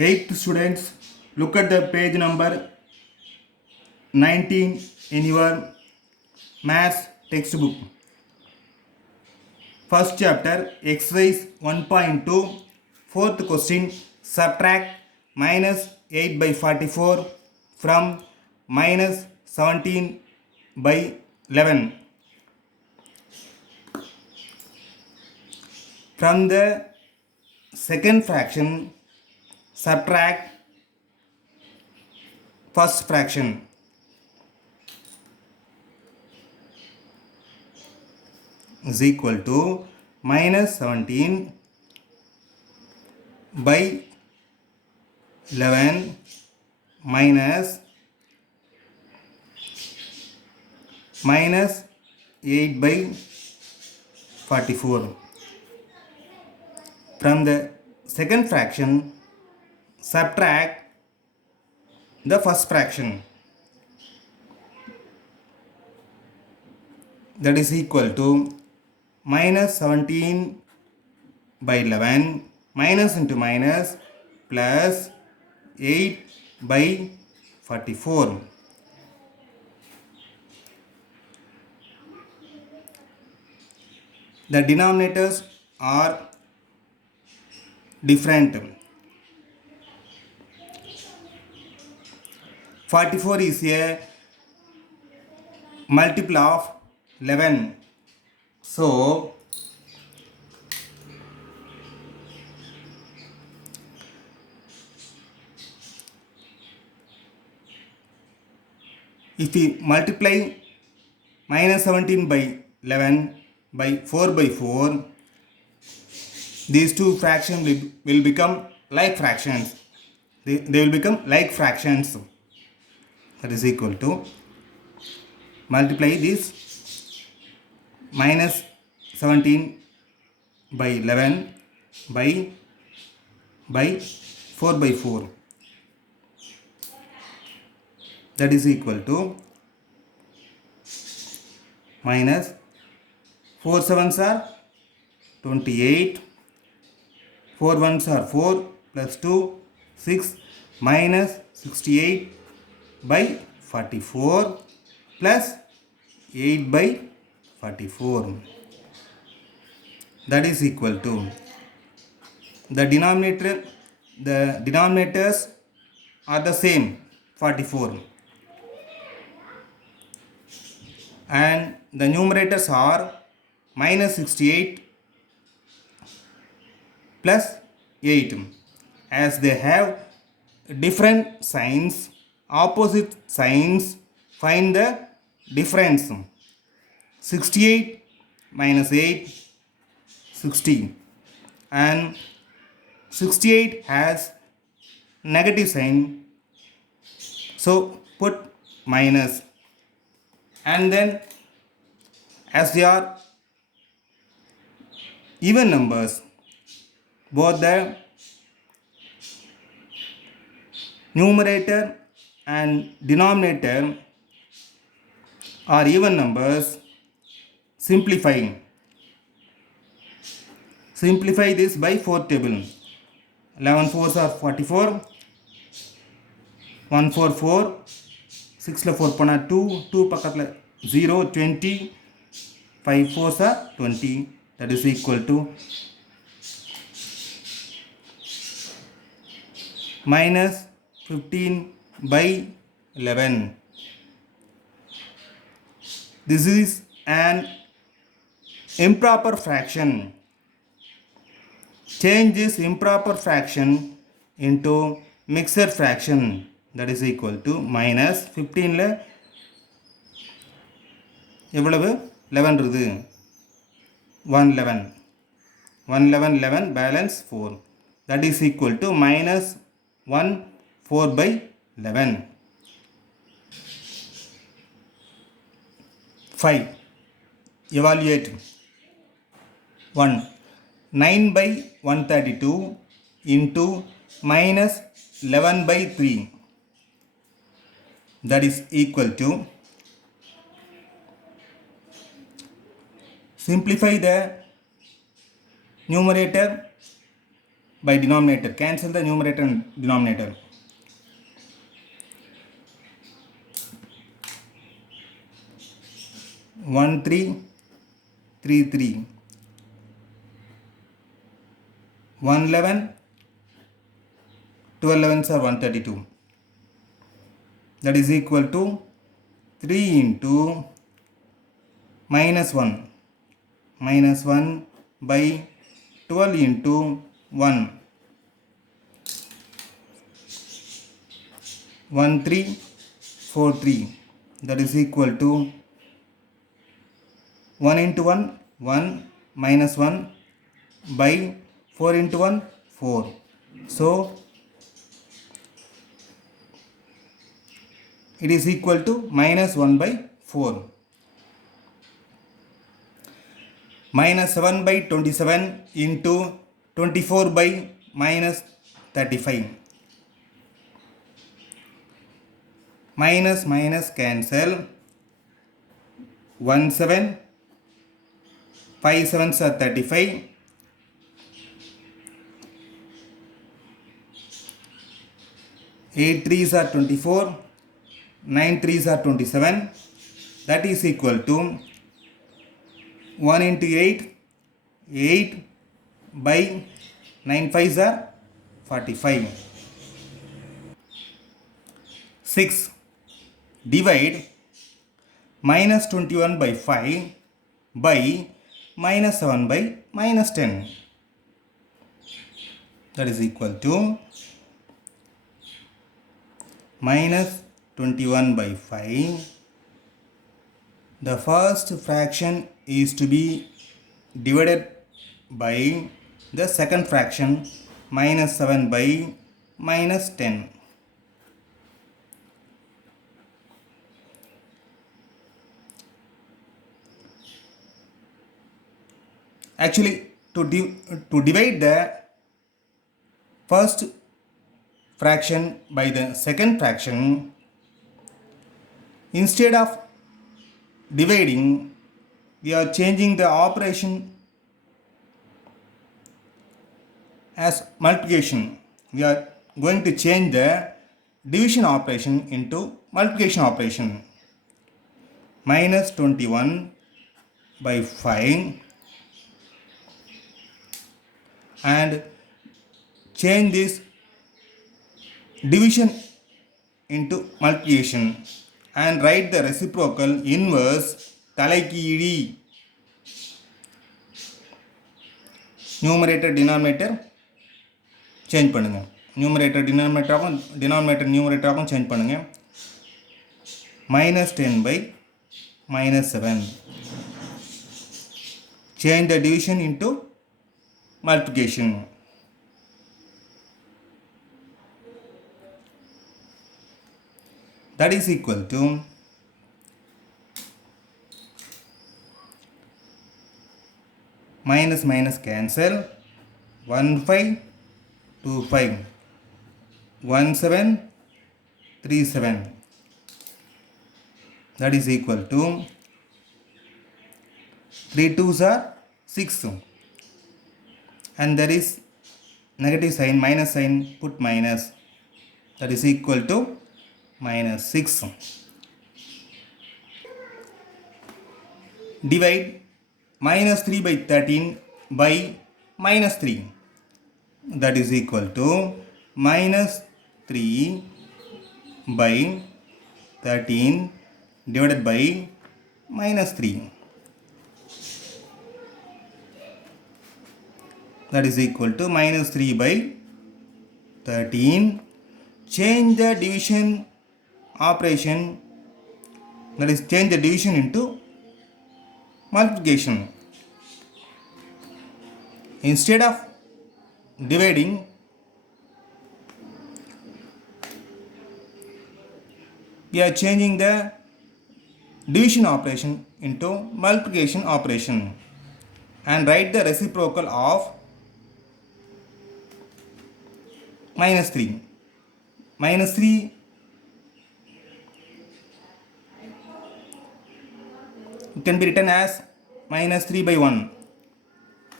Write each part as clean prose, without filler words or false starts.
Eighth students, look at the page number 19 in your maths textbook. First chapter, exercise 1.2, fourth question, subtract minus 8 by 44 from minus 17 by 11. From the second fraction, subtract first fraction. Is equal to minus 17 by 11 minus 8 by 44. From the second fraction, subtract the first fraction. That is equal to minus 17 by 11 minus into minus plus 8 by 44. The denominators are different. 44 is a multiple of 11. So, if we multiply minus 17 by 11 by 4 by 4, these two fractions will become like fractions. They will become like fractions. That is equal to multiply this minus 17 by 11 by 4 by 4. That is equal to minus 4 sevens are 28, 4 ones are 4 plus 2 6 minus 68 by 44 plus 8 by 44. That is equal to the denominators are the same, 44, and the numerators are minus 68 plus 8. As they have different signs, opposite signs, find the difference. 68 minus 8, 60, and 68 has negative sign, so put minus. And then as they are even numbers, both the numerator and denominator are even numbers, simplify this by 4th table. 11 fours are 44, 1 4 4, 6 4 pana 2, 2 pakatla 0, 20, 5 fours are 20. That is equal to minus 15 by 11. This is an improper fraction. Change this improper fraction into mixed fraction. That is equal to minus 15 la எவ்வளவு 11 இருக்குது 111 111 11 balance 4. That is equal to minus 1 4 by 11. 5. Evaluate. 1. 9 by 132 into minus 11 by 3. That is equal to, simplify the numerator by denominator. Cancel the numerator and denominator. One three, 3 3, 111, 12 11s are 132. That is equal to 3 into minus 1 by 12 into 1, 1343. That is equal to 1 into 1, 1 minus 1 by 4 into 1, 4. So it is equal to minus 1 by 4. Minus 7 by 27 into 24 by minus 35. Minus minus cancel. 1 7, 5 7s are 35. 8 3s are 24. 9 3s are 27. That is equal to 1 into 8, 8 by 9 5s are 45. 6. Divide minus 21 by 5 by minus 7 by minus 10. That is equal to minus 21 by 5. The first fraction is to be divided by the second fraction minus 7 by minus 10. Actually, to divide the first fraction by the second fraction, instead of dividing, we are changing the operation as multiplication. We are going to change the division operation into multiplication operation. Minus 21 by 5 and change this division into multiplication and write the reciprocal inverse தலைக்கீழி. numerator denominator change பண்ணுங்க. numerator denominator numerator change பண்ணுங்க. minus 10 by minus 7. Change the division into multiplication. That is equal to minus minus cancel. 1 5 2 5 1 7 3 7. That is equal to 3 2s are 6 and there is negative sign, minus sign, put minus. That is equal to minus 6. Divide minus 3 by 13 by minus 3. That is equal to minus 3 by 13 divided by minus 3. That is equal to minus 3 by 13. Change the division operation, that is change the division into multiplication. Instead of dividing, we are changing the division operation into multiplication operation and write the reciprocal of minus 3. Minus 3 can be written as minus 3 by 1.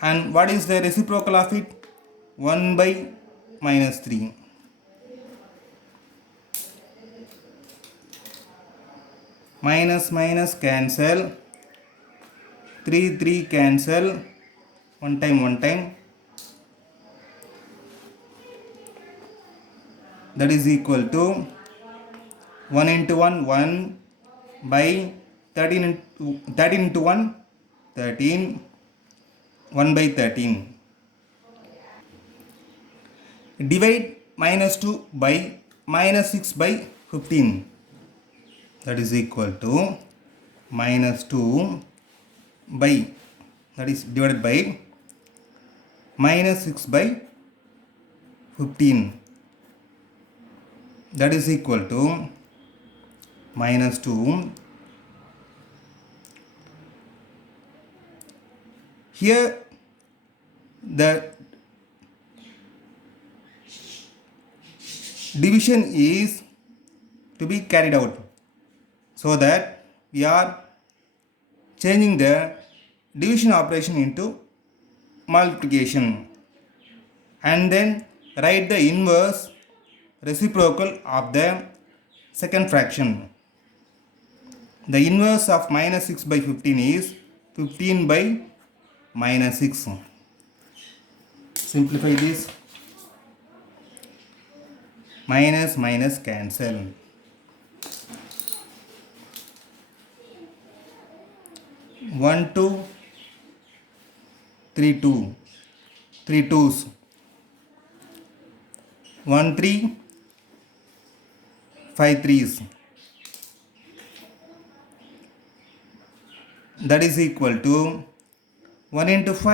And what is the reciprocal of it? 1 by minus 3. Minus minus cancel. 3 3 cancel. One time. That is equal to 1 into 1 1 by 13 into 1 13. 1 by 13. Divide minus 2 by minus 6 by 15. That is equal to minus 2 by, that is divided by minus 6 by 15. That is equal to minus 2. Here the division is to be carried out, so that we are changing the division operation into multiplication, and then write the inverse reciprocal of the second fraction. The inverse of minus 6 by 15 is 15 by minus 6. Simplify this. Minus minus cancel. 1 2 3 2 3 2s. 1 3 5 3s. That is equal to 1 into 5